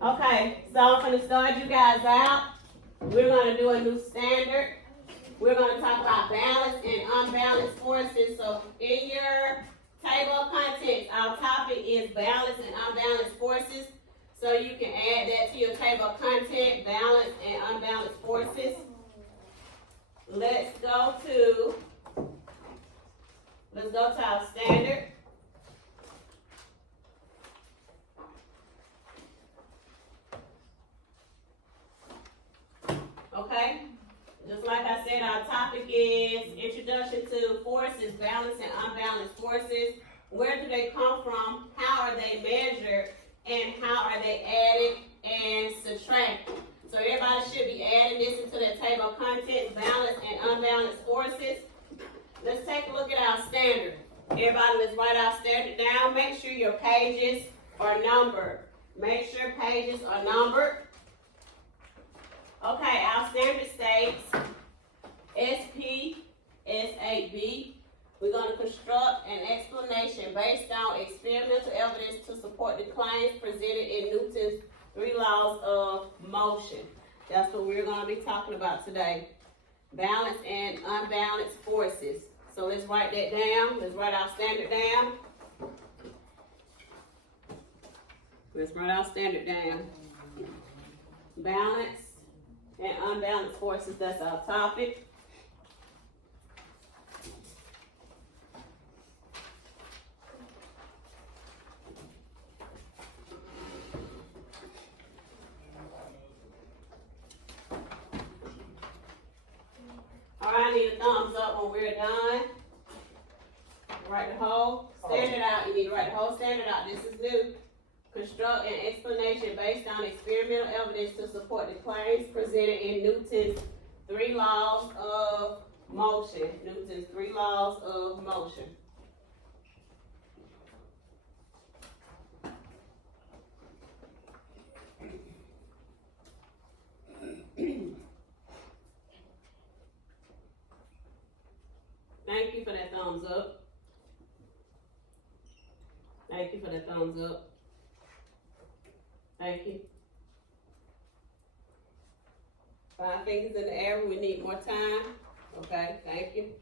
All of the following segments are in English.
Okay, so I'm going to start you guys out. We're going to do a new standard. We're going to talk about balanced and unbalanced forces. So in your table of contents, our topic is balanced and unbalanced forces. So you can add that to your table of content, balanced and unbalanced forces. Let's go to our standard. Okay, just like I said, our topic is introduction to forces, balanced and unbalanced forces. Where do they come from? How are they measured? And how are they added and subtracted? So everybody should be adding this into their table of contents, balanced and unbalanced forces. Let's take a look at our standard. Everybody, let's write our standard down. Make sure your pages are numbered. Make sure pages are numbered. Okay, our standard states SP, S8B. We're going to construct an explanation based on experimental evidence to support the claims presented in Newton's 3 laws of motion. That's what we're going to be talking about today. Balanced and unbalanced forces. So let's write that down. Let's write our standard down. Let's write our standard down. Balanced and unbalanced forces, that's our topic. All right, I need a thumbs up when we're done. Write the whole standard out. You need to write the whole standard out. This is new. Construct an explanation based on experimental evidence to support the claims presented in Newton's 3 laws of motion. Newton's 3 laws of motion. Thank you for that thumbs up. Thank you for that thumbs up. Thank you. 5 fingers in the air. We need more time. Okay, thank you.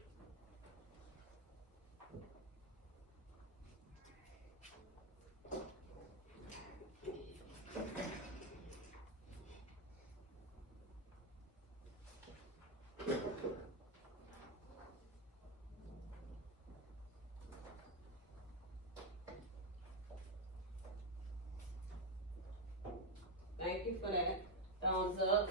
Thank you for that. Thumbs up.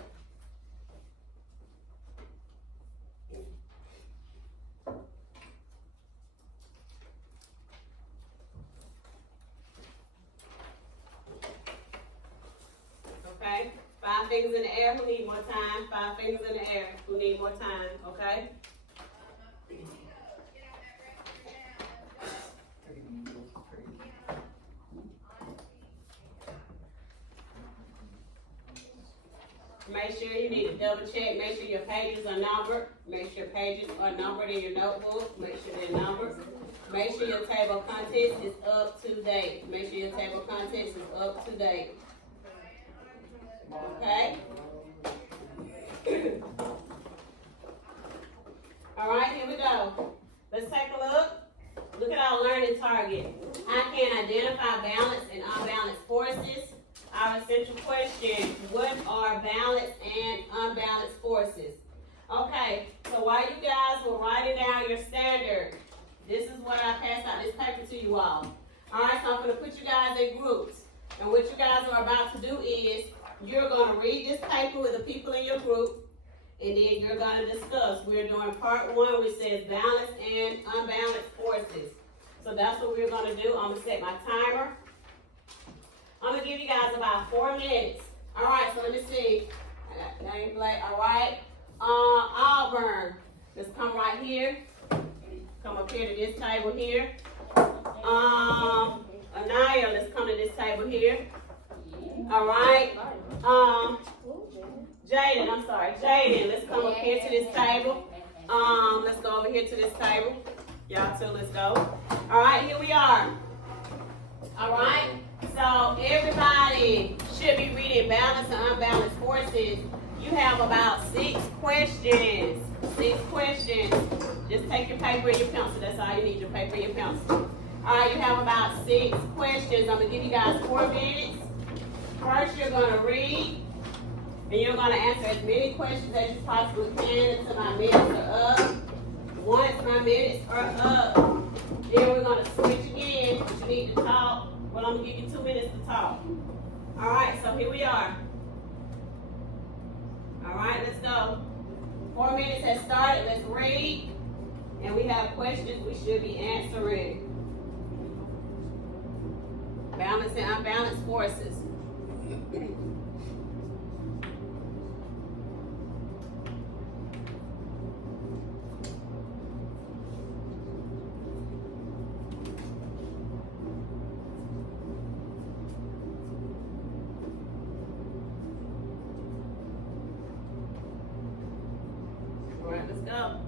Okay. 5 fingers in the air. Who need more time? 5 fingers in the air. Who need more time? Okay. Make sure you need to double check. Make sure your pages are numbered. Make sure pages are numbered in your notebook. Make sure they're numbered. Make sure your table of contents is up to date. Make sure your table of contents is up to date. Okay? All right, here we go. Let's take a look. Look at our learning target. I can identify balanced and unbalanced forces. Our essential question, what are balanced and unbalanced forces? Okay, so while you guys were writing down your standard, this is what I passed out this paper to you all. All right, so I'm going to put you guys in groups. And what you guys are about to do is, you're going to read this paper with the people in your group, and then you're going to discuss. We're doing part 1, which says balanced and unbalanced forces. So that's what we're going to do. I'm going to set my timer. I'm going to give you guys about 4 minutes. All right, so let me see. I got name blank. All right. Auburn. Let's come right here. Come up here to this table here. Anaya, let's come to this table here. All right. Jaden, I'm sorry. Jaden, let's come up here to this table. Let's go over here to this table. Y'all too, let's go. All right, here we are. All right. So everybody should should be reading balanced and unbalanced forces. You have about 6 questions. 6 questions. Just take your paper and your pencil. That's all you need, your paper and your pencil. Alright, you have about 6 questions. I'm going to give you guys 4 minutes. First, you're going to read, and you're going to answer as many questions as you possibly can until my minutes are up. Once my minutes are up, then we're going to switch again. But you need to talk. Well, I'm going to give you 2 minutes to talk. Alright, so here we are. Alright, let's go. 4 minutes has started. Let's read. And we have questions we should be answering. Balanced and unbalanced forces. All right, let's go.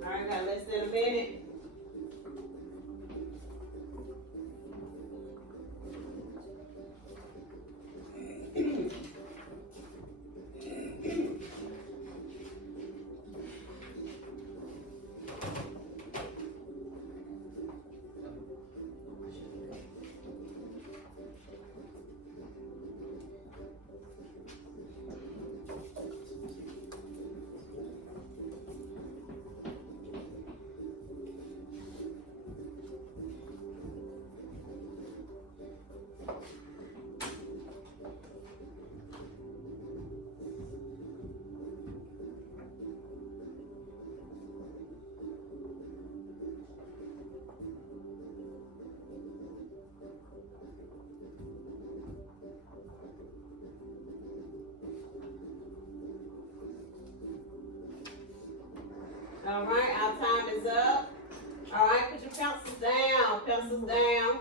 Alright, got less than a minute. All right, our time is up. All right, put your pencils down. Pencils down.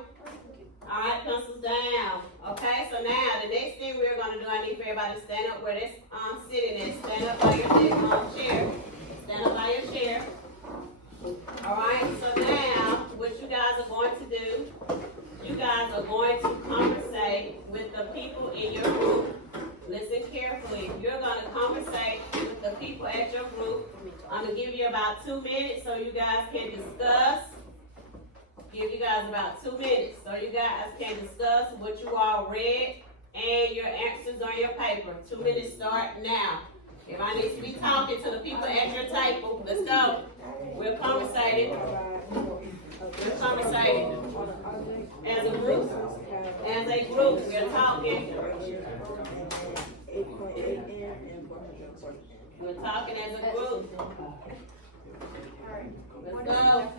All right, pencils down. Okay, so now the next thing we're going to do, I need for everybody to stand up where they're sitting is. Stand up by your chair. Stand up by your chair. All right, so now what you guys are going to do, you guys are going to conversate with the people in your group. Listen about 2 minutes so you guys can discuss. Give you guys about 2 minutes so you guys can discuss what you all read and your answers on your paper. 2 minutes start now. Everybody needs to be talking to the people at your table. Let's go. We're conversating. We're conversating. As a group. As a group, we're talking. We're talking as a group. Let's go.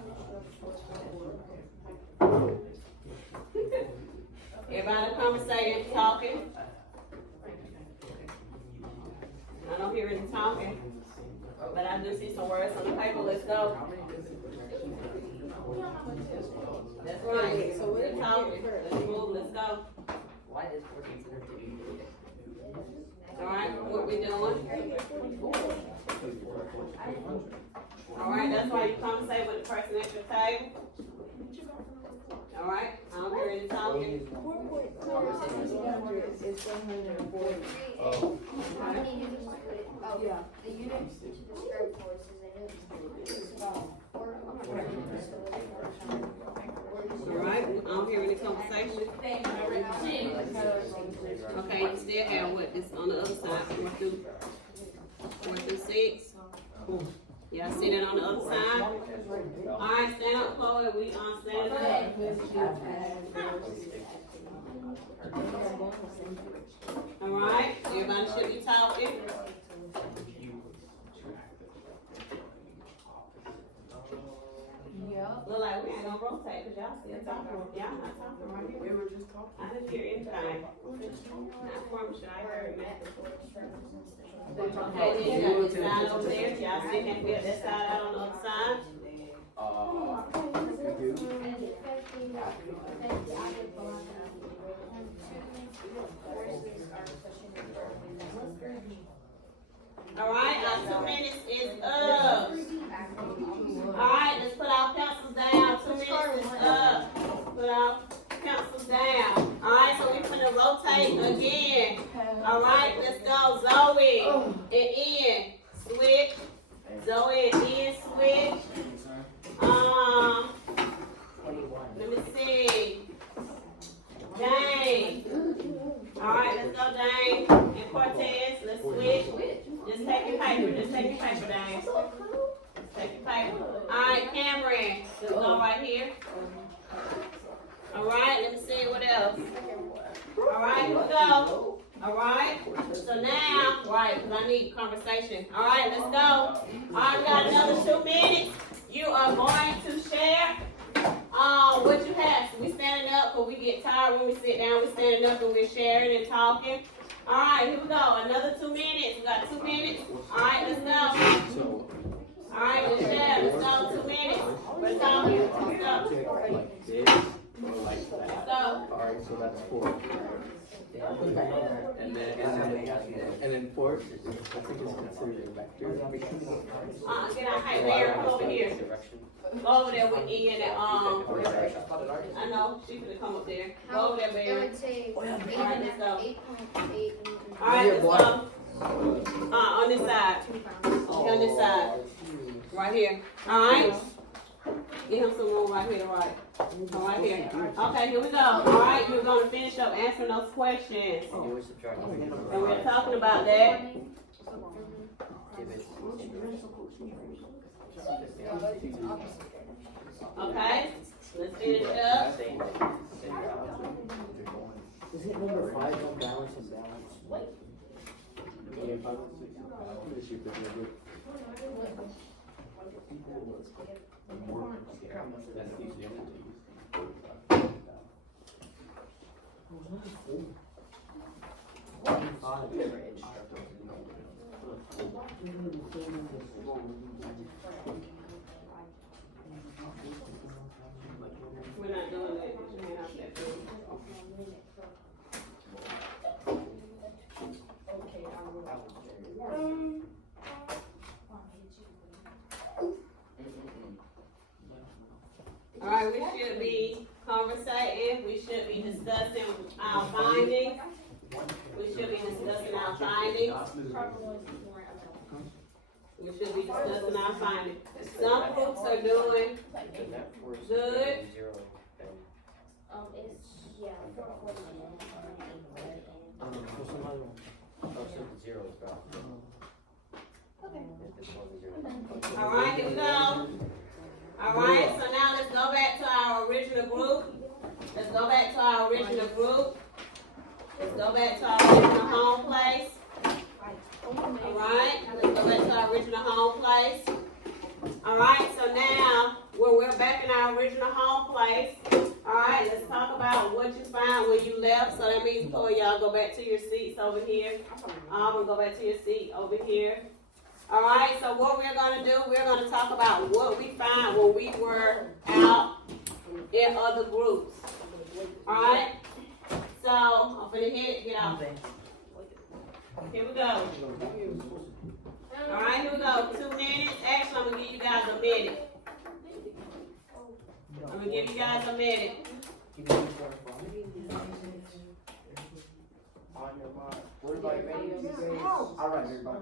Everybody conversating, talking. I don't hear any talking, but I do see some words on the paper. Let's go. That's right. So we're talking. Let's move. Let's go. All right. What we doing? All right. That's why you conversate with the person at your table. All right. I don't hear any talking. Yeah. The unit described forces All right. I don't hear any conversation. Okay. You still have what? This on the other side. 4 through 6. Y'all see that on the other side? All right, stand up, Chloe. We stand up. All right, everybody should be talking. Look like we ain't gonna rotate because y'all still talking. Y'all not talking right here. We were just talking. I didn't hear anything. I promise you I heard nothing. Okay, then you got this side over there. Y'all see that we have that side out on the other side. All right, our 2 minutes is up. All right, let's put our pencils down. 2 minutes is up. Put our pencils down. All right, so we're gonna rotate again. All right, let's go. Zoe and Ian, switch. Zoe and Ian, switch. Let me see. Dane. All right, let's go, Dane and Cortez. Let's switch. Just take your paper. Just take your paper, Dane. Just take your paper. All right, Cameron. Let's go right here. All right, let me see what else. All right, here we go. All right, so now, right, because I need conversation. All right, let's go. All right, we got another 2 minutes. You are going to share what you have. So we standing up, but we get tired when we sit down. We standing up and we're sharing and talking. All right, here we go. Another 2 minutes. We got 2 minutes. All right, let's go. All right, let's share. Let's go. 2 minutes. We're talking. Let's go. Let's go. All right, so that's 4. And then 4, I think it's considered back here. Get our height there. Come over here. Go over there with Ian and I know she's gonna come up there. Go over there, baby. It would say 8.8. All right, let's go. On this side. On this side. Right here. All right. Give him some room right here, right? Right here. Okay, here we go. All right, you're gonna finish up answering those questions. And we're talking about that. Okay, let's finish up. Is it number 5 on balance and balance? What? We're not doing that. Put your hand out there, please. All right, we should be conversating. We should be discussing our findings. We should be discussing our findings. We should be discussing our findings. Some groups are doing good. It's, yeah, 440. Alright, here we go. Alright, so now let's go back to our original group. Let's go back to our original group. Let's go back to our original home place. Alright, let's go back to our original home place. Alright, so now when we're back in our original home place, alright, let's talk about what you found when you left. So that means for y'all go back to your seats over here. We'll go back to your seat over here. Alright, so what we're gonna do, we're gonna talk about what we found when we were out in other groups. Alright? So I'm gonna get out. Here we go. Alright, here we go. 2 minutes. Actually, I'm gonna give you guys a minute. I'm gonna give you guys a minute.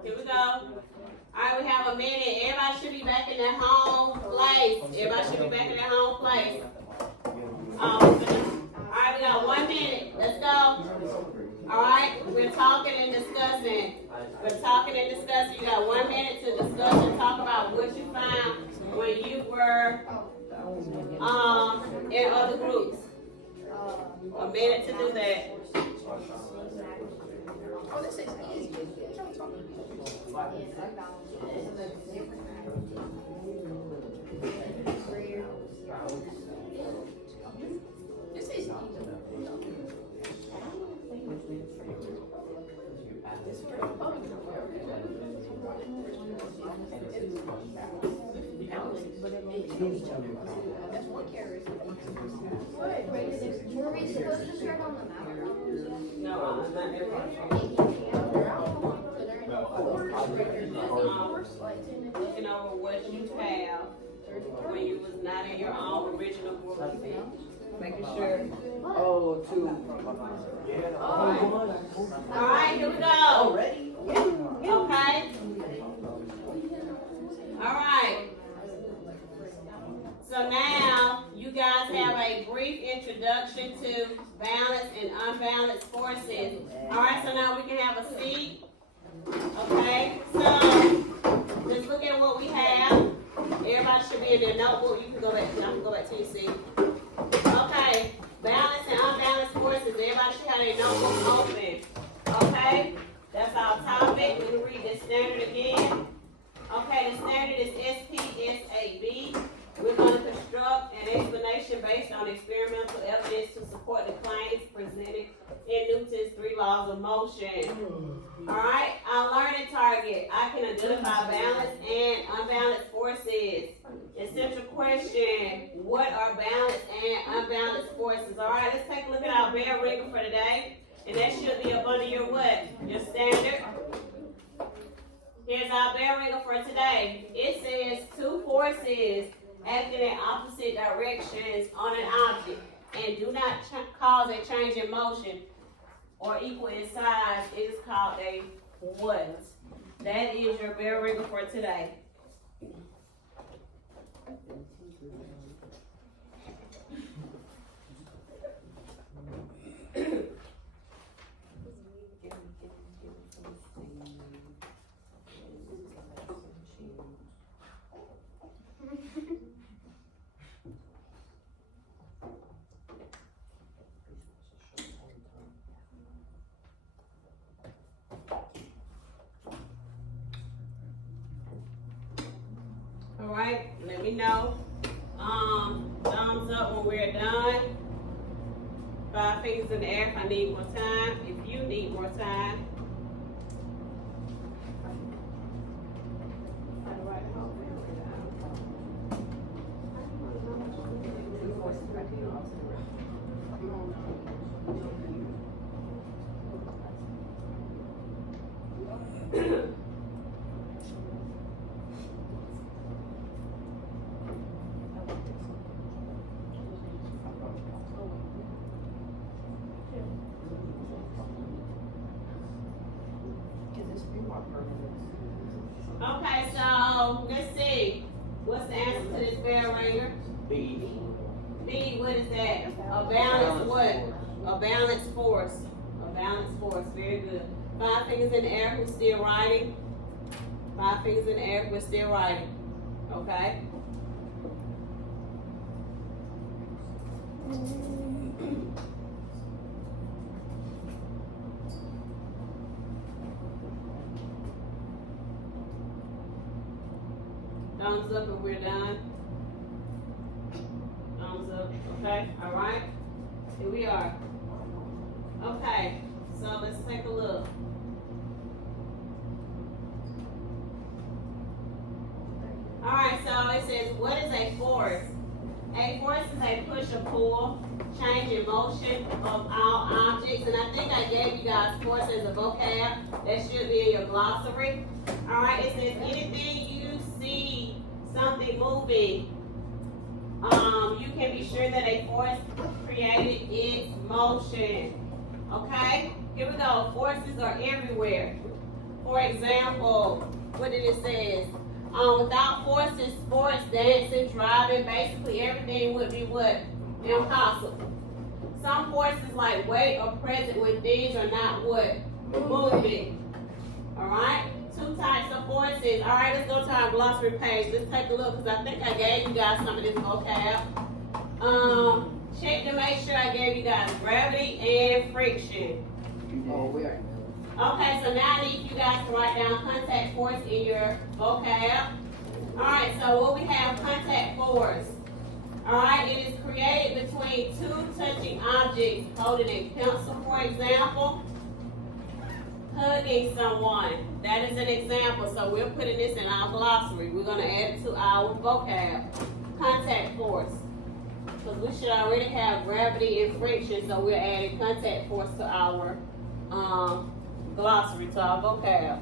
Here we go. Alright, we have a minute. Everybody should be back in their home place. Everybody should be back in their home place. Alright, we got 1 minute. Let's go. Alright, we're talking and discussing. We're talking and discussing. You got 1 minute to discuss and talk about what you found when you were in other groups. A minute to do that. Oh, this is easy. This is that's one carrot. Were we supposed to start on the mountain? No, not everybody. Looking over what you have when you was not in your own original group. Making sure. Oh, two. Alright, here we go. Okay. Alright. So now you guys have a brief introduction to balanced and unbalanced forces. Alright, so now we can have a seat. Okay, so let's look at what we have. Everybody should be in their notebook. You can go back. Y'all can go back to your seat. Okay, balanced and unbalanced forces. Everybody should have their notebook open. Okay, that's our topic. We can read this standard again. Okay, the standard is SPSAB. We're going to construct an explanation based on experimental evidence to support the claims presented in Newton's 3 laws of motion. Alright, our learning target. I can identify balanced and unbalanced forces. Essential question, what are balanced and unbalanced forces? Alright, let's take a look at our bell ringer for today. And that should be up under your what? Your standard. Here's our bell ringer for today. It says 2 forces acting in opposite directions on an object and do not cause a change in motion or equal in size. It is called a what? That is your bell ringer for today. Alright, let me know. Thumbs up when we're done. 5 fingers in the air if I need more time. If you need more time. Okay, so let's see. What's the answer to this bell ringer? B. B, what is that? A balanced what? A balanced force. A balanced force, very good. 5 fingers in the air, who's still writing? 5 fingers in the air, we're still writing. Okay? Thumbs up if we're done. Thumbs up, okay, all right. Here we are. Okay, so let's take a look. All right, so it says, what is a force? A force is a push or pull, change in motion of all objects, and I think I gave you guys force as a vocab. That should be in your glossary. All right, it says anything you see something moving, you can be sure that a force created its motion. Okay, here we go. Forces are everywhere. For example, what did it say? Without forces, sports, dancing, driving, basically everything would be what? Impossible. Some forces like weight are present when things are not what? Moving. Alright? 2 types of forces. Alright, let's go to our glossary page. Let's take a look because I think I gave you guys some of this vocab. Check to make sure I gave you guys gravity and friction. Oh, we are. Okay, so now I need you guys to write down contact force in your vocab. Alright, so what we have contact force. Alright, it is created between 2 touching objects, holding a pencil, for example, hugging someone. That is an example, so we're putting this in our glossary. We're going to add it to our vocab. Contact force. Because we should already have gravity and friction, so we're adding contact force to our glossary, to our vocab.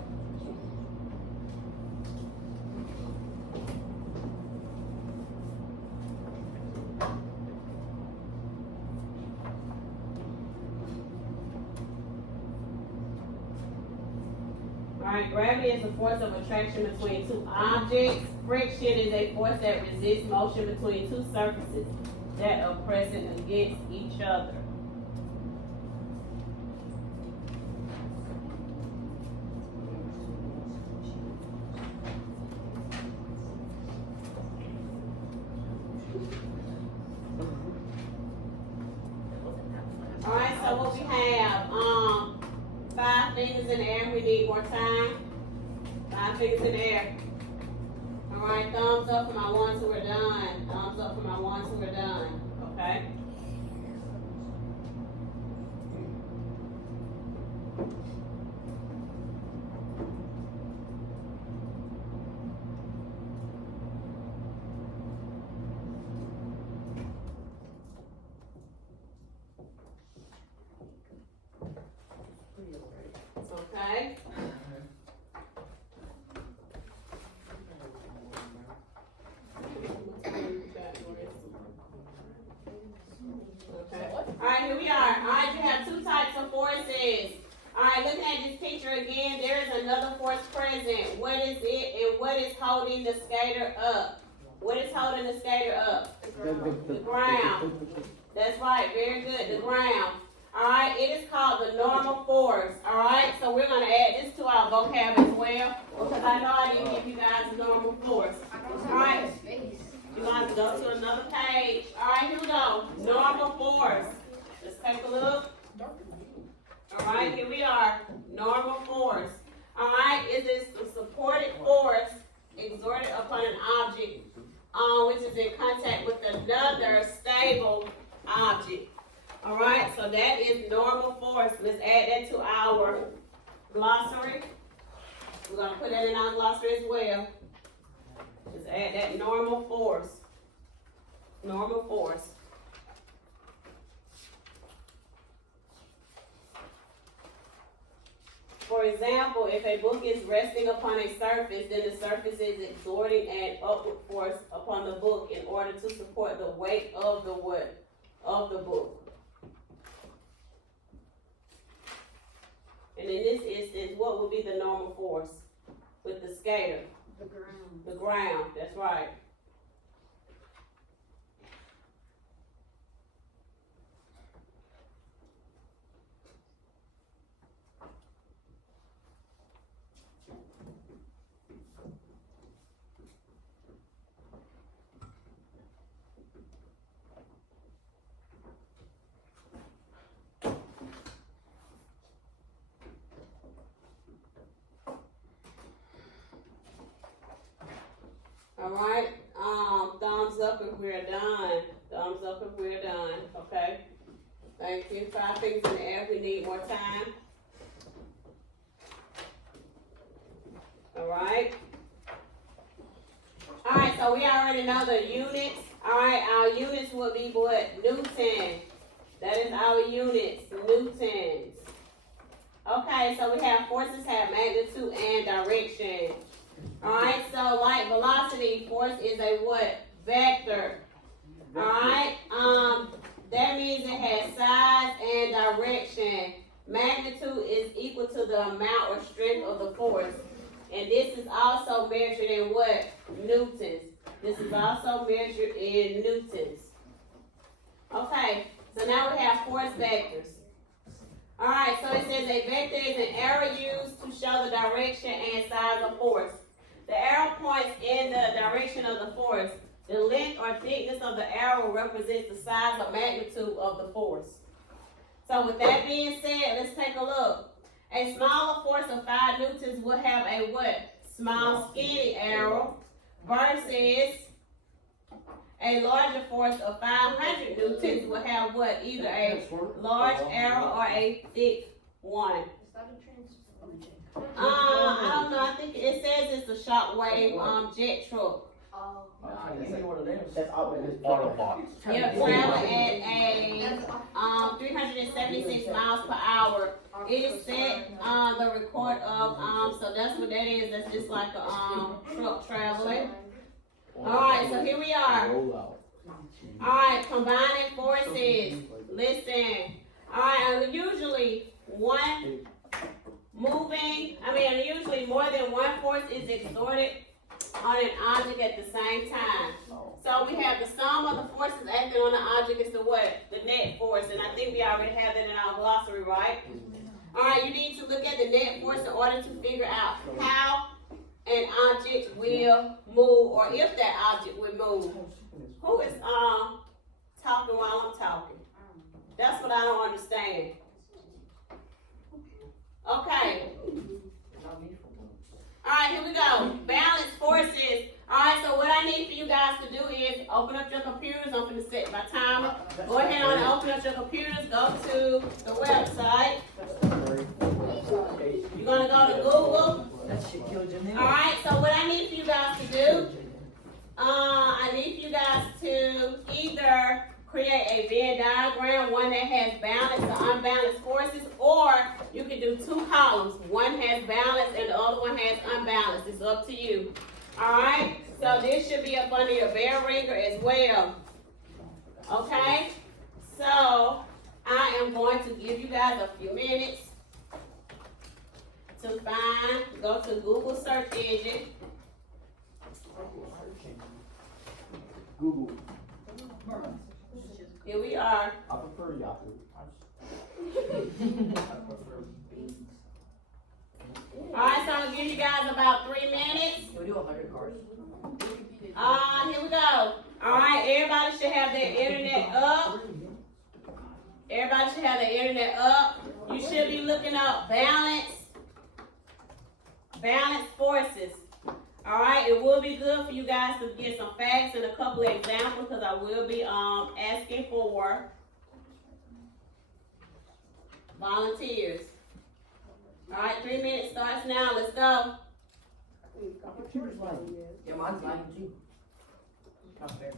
Alright, gravity is a force of attraction between 2 objects. Friction is a force that resists motion between 2 surfaces that are pressing against each other. Alright, so what we have, 5 fingers in the air, we need more time. 5 fingers in the air. Alright, thumbs up for my ones who are done. Thumbs up for my ones who are done. Okay? Okay? Okay. Alright, here we are. Alright, you have 2 types of forces. Alright, looking at this picture again, there is another force present. What is it and what is holding the skater up? What is holding the skater up? The ground. That's right, very good, the ground. Alright, it is called the normal force. Alright, so we're going to add this to our vocab as well, because I know I didn't give you guys the normal force. Alright, you guys go to another page. Alright, here we go. Normal force. Let's take a look. Alright, here we are. Normal force. Alright, it is the supported force exerted upon an object which is in contact with another stable object. Alright, so that is normal force. Let's add that to our glossary. We're going to put that in our glossary as well. Let's add that normal force. Normal force. For example, if a book is resting upon a surface, then the surface is exerting an upward force upon the book in order to support the weight of the what? Of the book. And in this instance, what would be the normal force? with the skater? The ground. The ground, that's right. Alright, thumbs up if we're done. Thumbs up if we're done, okay? Thank you. 5 fingers in the air if we need more time. Alright. Alright, so we already know the units. Alright, our units will be what? Newton. That is our units, newtons. Okay, so we have forces have magnitude and direction. Alright, so like velocity, force is a what? Vector. Alright, that means it has size and direction. Magnitude is equal to the amount or strength of the force. And this is also measured in what? Newtons. This is also measured in newtons. Okay, so now we have force vectors. Alright, so it says a vector is an arrow used to show the direction and size of force. The arrow points in the direction of the force. The length or thickness of the arrow represents the size or magnitude of the force. So with that being said, let's take a look. A smaller force of 5 newtons will have a what? Small skinny arrow versus a larger force of 500 newtons will have what? Either a large arrow or a thick one. Is that a transformer? I don't know. I think it says it's a shockwave jet truck. Oh. That's Autobot. Yeah, traveling at a 376 miles per hour. It is set the record of so that's what that is. That's just like a truck traveling. Alright, so here we are. Alright, combining forces. Listen. Alright, usually usually more than one force is exerted on an object at the same time. So we have the sum of the forces acting on the object is the what? The net force. And I think we already have that in our glossary, right? Alright, you need to look at the net force in order to figure out how an object will move, or if that object will move. Who is talking while I'm talking? That's what I don't understand. Okay. Alright, here we go. Balance forces. Alright, so what I need for you guys to do is open up your computers. I'm going to set my timer. Go ahead on and open up your computers. Go to the website. You're going to go to Google. Alright, so what I need for you guys to do, I need for you guys to either create a Venn diagram, one that has balanced or unbalanced forces, or you can do 2 columns. One has balance and the other one has unbalanced. It's up to you. Alright, so this should be up under your bell ringer as well. Okay, so I am going to give you guys a few minutes to go to Google search engine. Google. Here we are. I prefer Yahoo. Alright, so I'm gonna give you guys about 3 minutes. We do 100 cards. Here we go. Alright, everybody should have their internet up. Everybody should have their internet up. You should be looking up balance forces. Alright, it will be good for you guys to get some facts and a couple of examples because I will be asking for volunteers. Alright, 3 minutes starts now. Let's go. Yeah, mine's lying too. Not fair.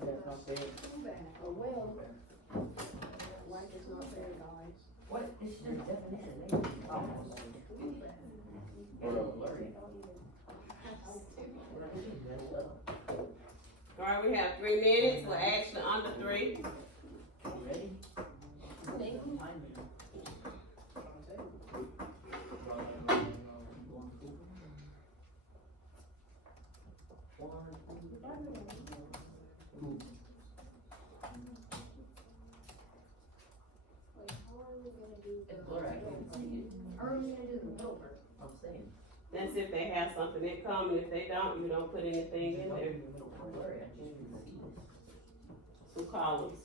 That's not fair. Oh, well. Like it's not fair, guys. What? This is the definition. Alright, we have 3 minutes. We're actually under 3. Ready? are we gonna do the middle part? I'm saying. That's if they have something in common. If they don't, you don't put anything in there. Don't worry, I just didn't see this. Two columns.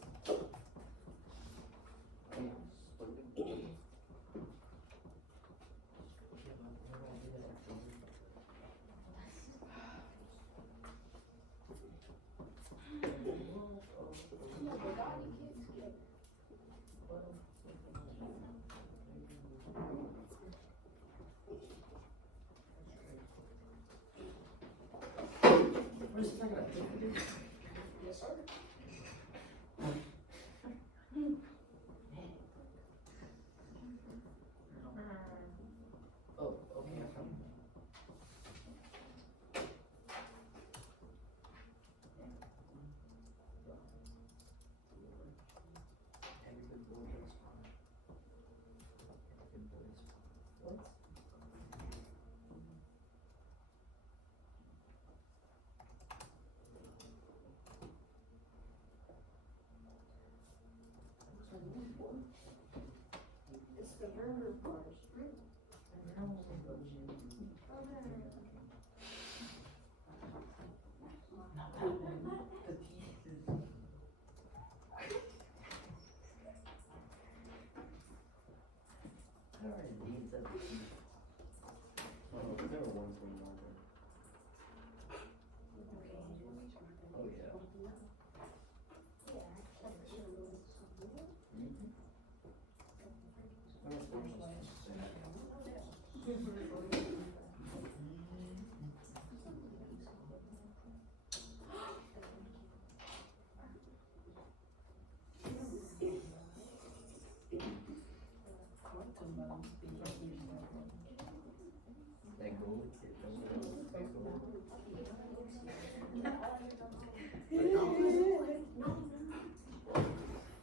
No, but all you kids get. What is he talking about? Yes, sir. Oh, okay, I found it. Every good boy has fun. Every good boy has fun. What? It's the burger part. The pieces. I already need something. Oh, there were ones we know. Oh, yeah. That gold,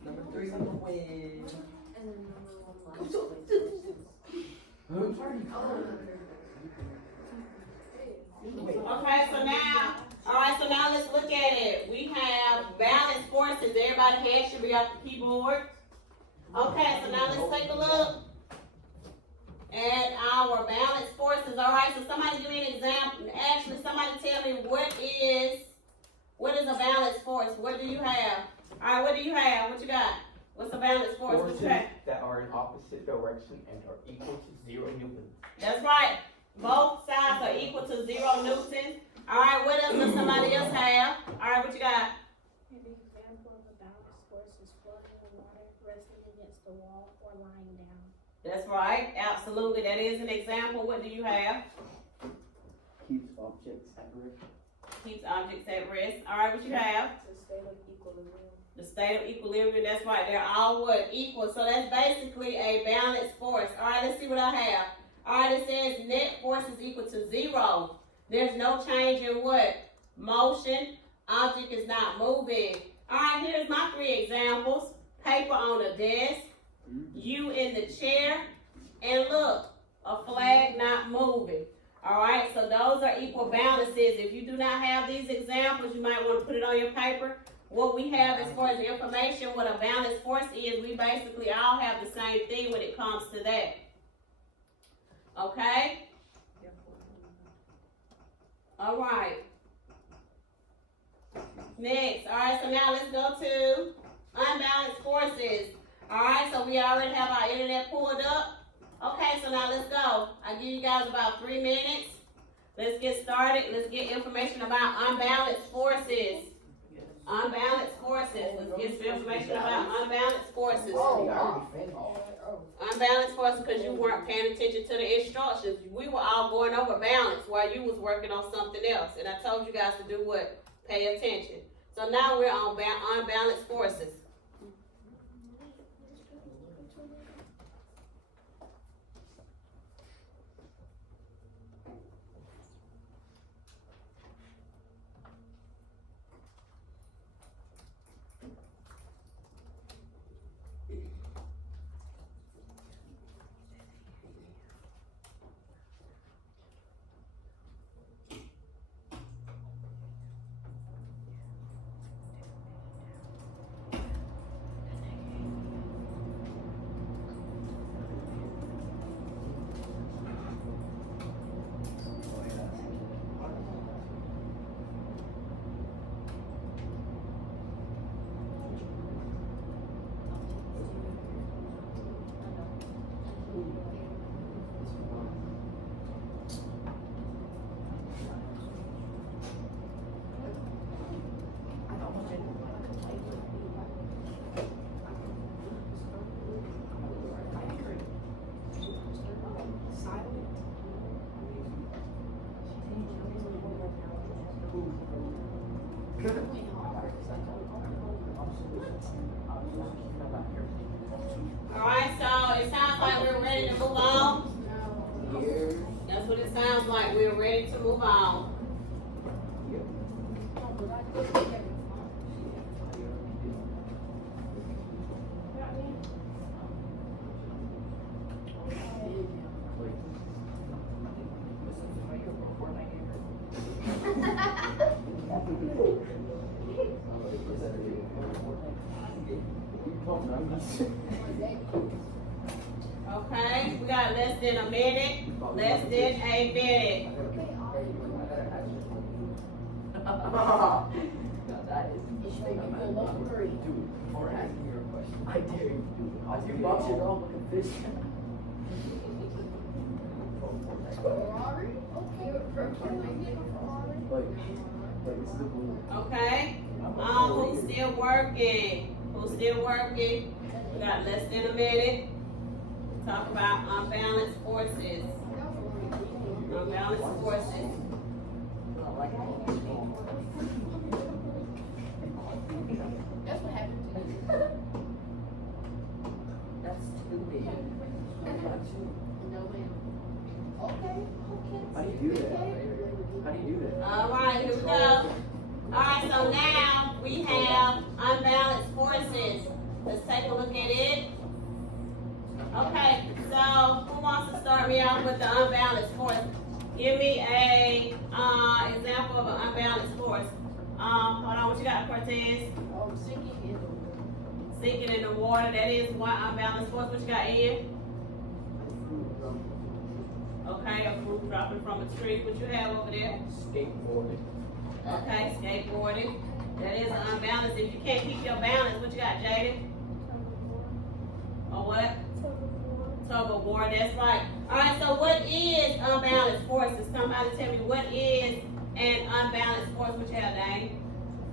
Number 3 with the win. And then number one last Okay, so now let's look at it. We have balance forces. Everybody's hand should be off the keyboard. Okay, so now let's take a look at our balance forces. All right, so somebody give me an example. Actually, somebody tell me what is a balance force? What do you have? All right, what do you have? What you got? What's a balance force? What Forces you have? that are in opposite direction and are equal to 0 newtons. That's right. Both sides are equal to 0 newtons. All right, what else does somebody else have? All right, what you got? An example of a balance force is floating in water, resting against the wall, or lying down. That's right. Absolutely. That is an example. What do you have? Keeps objects at rest. Keeps objects at rest. All right, what you have? It's a state of equilibrium. The state of equilibrium. That's right. They're all what? Equal. So that's basically a balanced force. All right, let's see what I have. All right, it says net force is equal to 0. There's no change in what? Motion. Object is not moving. All right, here's my 3 examples. Paper on a desk. You in the chair. And look, a flag not moving. All right, so those are equal balances. If you do not have these examples, you might want to put it on your paper. What we have as far as information, what a balanced force is, we basically all have the same thing when it comes to that. Okay? All right. Next. All right, so now let's go to unbalanced forces. All right, so we already have our internet pulled up. Okay, so now let's go. I'll give you guys about 3 minutes. Let's get started. Let's get information about unbalanced forces. Unbalanced forces. Let's get some information about unbalanced forces. Unbalanced forces because you weren't paying attention to the instructions. We were all going over balance while you was working on something else. And I told you guys to do what? Pay attention. So now we're on unbalanced forces. sounds like we're ready to move on. Okay, we got less than a minute. Less than a minute. Before asking your question, I dare you. You box your dog like a fish. Ferrari? Like this is a blue. Okay. Who's still working? Who's still working? We got less than a minute. Talk about unbalanced forces. Unbalanced forces. That's what happened to you. That's too big. No, ma'am. Okay, okay. How do you do that? How do you do that? Alright, here we go. Alright, so now we have unbalanced forces. Let's take a look at it. Okay, so who wants to start me off with the unbalanced force? Give me a example of an unbalanced force. Hold on, what you got, Cortez? Sinking in the Sinking in the water, that is one unbalanced force. What you got, Ian? Okay, a fruit dropping from a tree. What you have over there? Skateboarding. Okay, skateboarding. That is unbalanced. If you can't keep your balance, what you got, Jaden? Or what? Tug of war, that's right. Alright, so what is unbalanced forces? Somebody tell me what is an unbalanced force? What you have, Dane?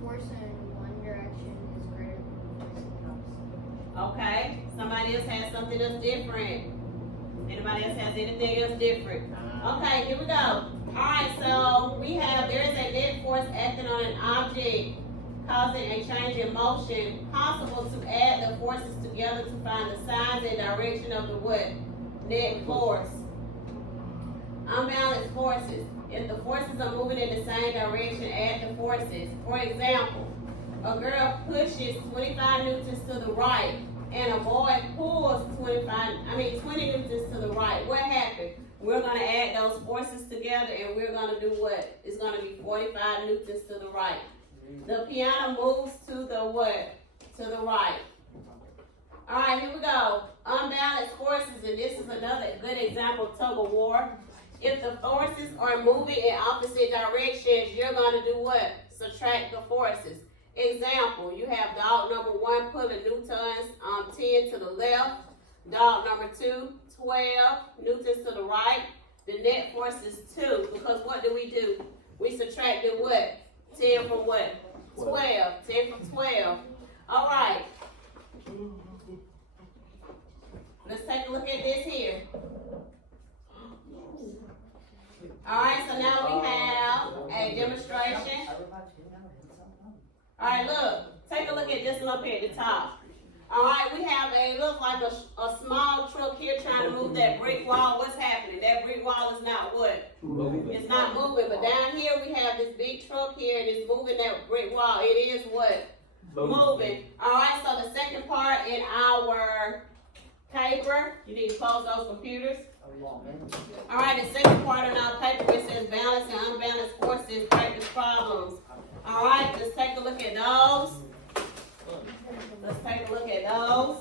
force in one direction is greater than the force in the opposite. Okay. Somebody else has something else different. Anybody else has anything else different? Okay, here we go. Alright, so we have, there is a net force acting on an object, causing a change in motion. Possible to add the forces together to find the size and direction of the what? Net force. Unbalanced forces. If the forces are moving in the same direction, add the forces. For example, a girl pushes 25 newtons to the right and a boy pulls 20 newtons to the right. What happened? We're going to add those forces together and we're going to do what? It's going to be 45 newtons to the right. The piano moves to the what? To the right. Alright, here we go. Unbalanced forces, and this is another good example of tug of war. If the forces are moving in opposite directions, you're going to do what? Subtract the forces. Example, you have dog number 1 pulling newtons 10 to the left. Dog number 2, 12 newtons to the right. The net force is 2, because what do? We subtracted what? 10 from what? 12. 10 from 12. Alright. Let's take a look at this here. Alright, so now we have a demonstration. Alright, look. Take a look at this one up here at the top. Alright, we have looks like a small truck here trying to move that brick wall. What's happening? That brick wall is not what? Moving. It's not moving, but down here we have this big truck here and it's moving that brick wall. It is what? Moving. Alright, so the second part in our paper, you need to close those computers. Alright, the second part in our paper, it says balance and unbalanced forces, practice problems. Alright, let's take a look at those. Let's take a look at those.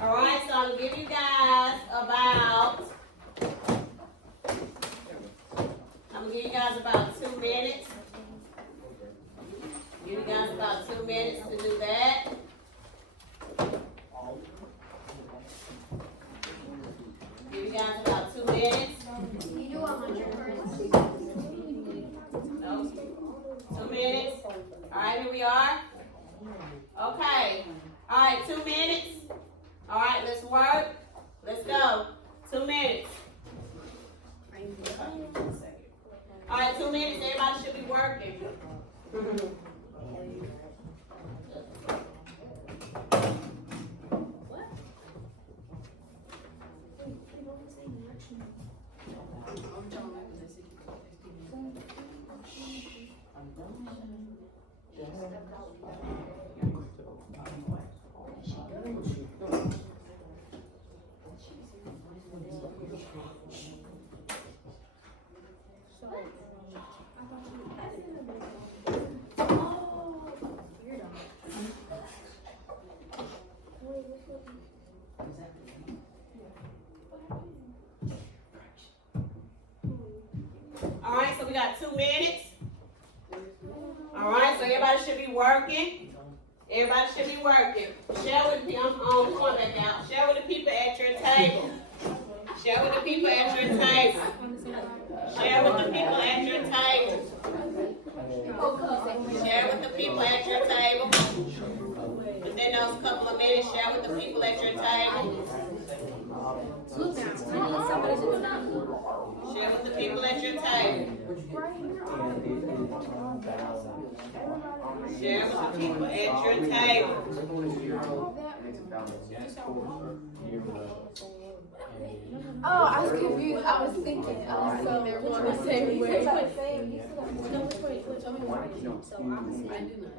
Alright, so I'm gonna give you guys about 2 minutes. Give you guys about 2 minutes to do that. Give you guys about 2 minutes. You do 100 first. No. 2 minutes. Alright, here we are. Okay. Alright, 2 minutes. Alright, let's work. Let's go. 2 minutes. Alright, 2 minutes. Everybody should be working. Alright, so we got 2 minutes. Alright, so everybody should be working. Everybody should be working. Share with the I'm going back out. Share with the people at your table. Share with the people at your table. Share with the people at your table. Share with the people at your table. Within those couple of minutes, share with the people at your table. Share with the people at your table. Share with the people at your table. Oh, I was confused. I was thinking. I was so they're going the same way. No, which I'm in so obviously I do not.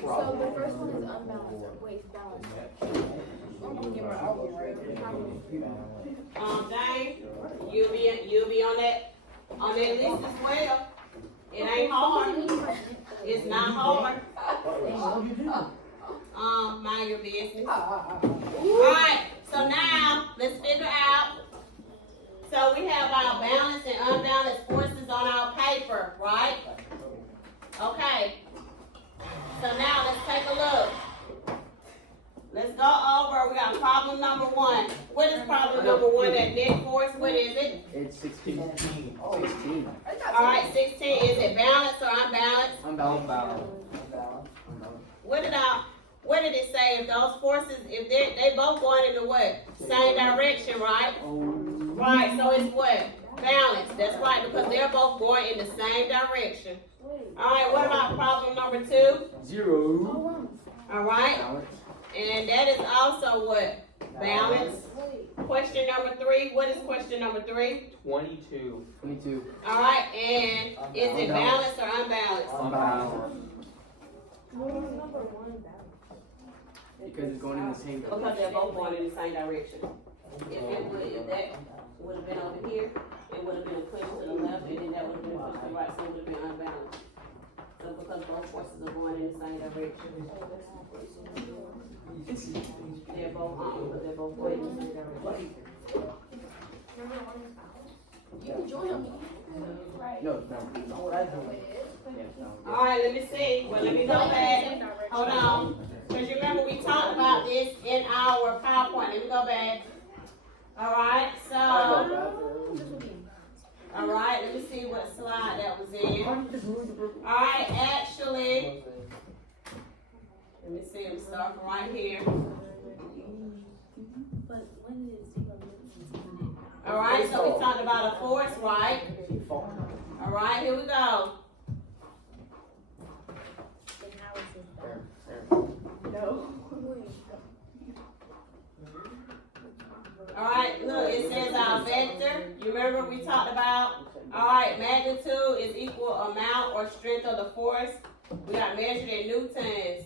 So the first one is unbalanced. Wait, balanced. Dane, you'll be on that list as well. It ain't hard. It's not hard. Mind your business. Alright, so now let's figure out. So we have our balanced and unbalanced forces on our paper, right? Okay. So now let's take a look. Let's go over. We got problem number 1. What is problem number 1? That net force, what is it? It's 16. 16. Alright, 16. Is it balanced or unbalanced? Unbalanced. What did it say? If those forces, if they both going in the what? Same direction, right? Right, so it's what? Balanced. That's right, because they're both going in the same direction. Alright, what about problem number 2? 0. Alright. And that is also what? Balanced. Question number 3. What is question number 3? 22. Alright, and is it balanced or unbalanced? Unbalanced. Number 1 balanced. Because it's going in the same Because they're both going in the same direction. If that would have been over here, it would have been pushed to the left, and then that would have been pushed to the right, so it would have been unbalanced. So because both forces are going in the same direction. They're both because they're both going in the same direction. You can join me. No. Alright, let me see. Well, let me go back. Hold on. Because you remember we talked about this in our PowerPoint. Let me go back. Alright, so. Alright, let me see what slide that was in. Alright, actually. Let me see, I'm starting right here. Alright, so we talked about a force, right? Alright, here we go. Alright, look, it says our vector. You remember we talked about? Alright, magnitude is equal amount or strength of the force. We got measured in newtons.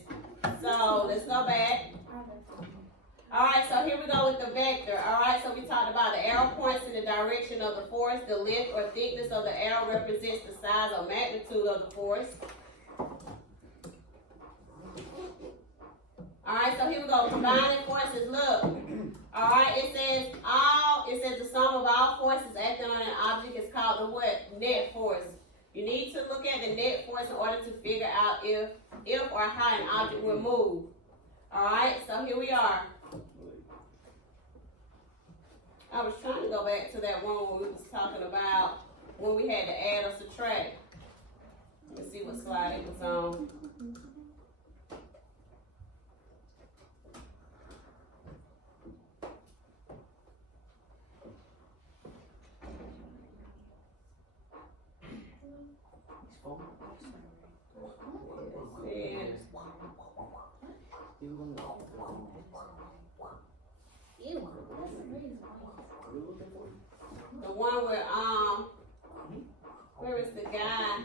So let's go back. Alright, so here we go with the vector. Alright, so we talked about the arrow points in the direction of the force. The length or thickness of the arrow represents the size or magnitude of the force. Alright, so here we go. Combining forces. Look. Alright, it says the sum of all forces acting on an object is called the what? Net force. You need to look at the net force in order to figure out if or how an object will move. Alright, so here we are. I was trying to go back to that one when we was talking about when we had to add or subtract. Let's see what slide it was on. Ew. The one where where is the guy?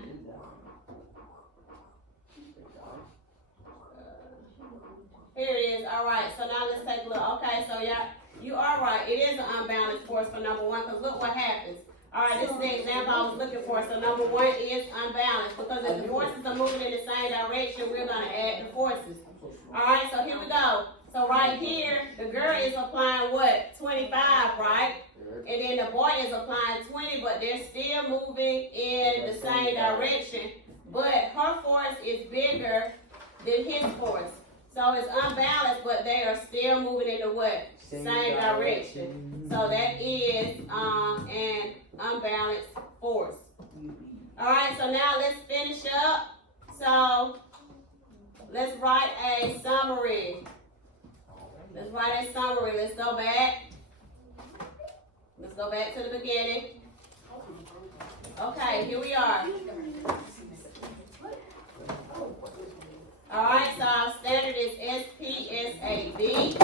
Here it is. All right. So now let's take a look. Okay. So yeah, you are right. It is an unbalanced force for number one. Cause look what happens. All right. This is the example I was looking for. So number one is unbalanced because if the forces are moving in the same direction, we're gonna add the forces. All right. So here we go. So right here, the girl is applying what? 25, right? And then the boy is applying 20, but they're still moving in the same direction. But her force is bigger than his force. So it's unbalanced, but they are still moving in the what? Same direction. So that is an unbalanced force. Alright, so now let's finish up. So let's write a summary. Let's write a summary. Let's go back. Let's go back to the beginning. Okay, here we are. Alright, so our standard is SPSAB.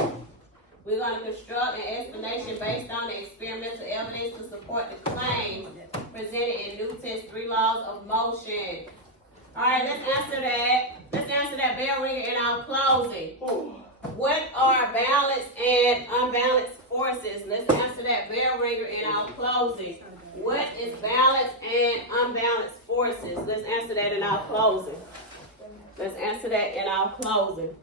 We're going to construct an explanation based on the experimental evidence to support the claim presented in Newton's 3 laws of motion. Alright, let's answer that. Let's answer that bell ringer in our closing. What are balanced and unbalanced forces? Let's answer that bell ringer in our closing. What is balanced and unbalanced forces? Let's answer that in our closing. Let's answer that in our closing.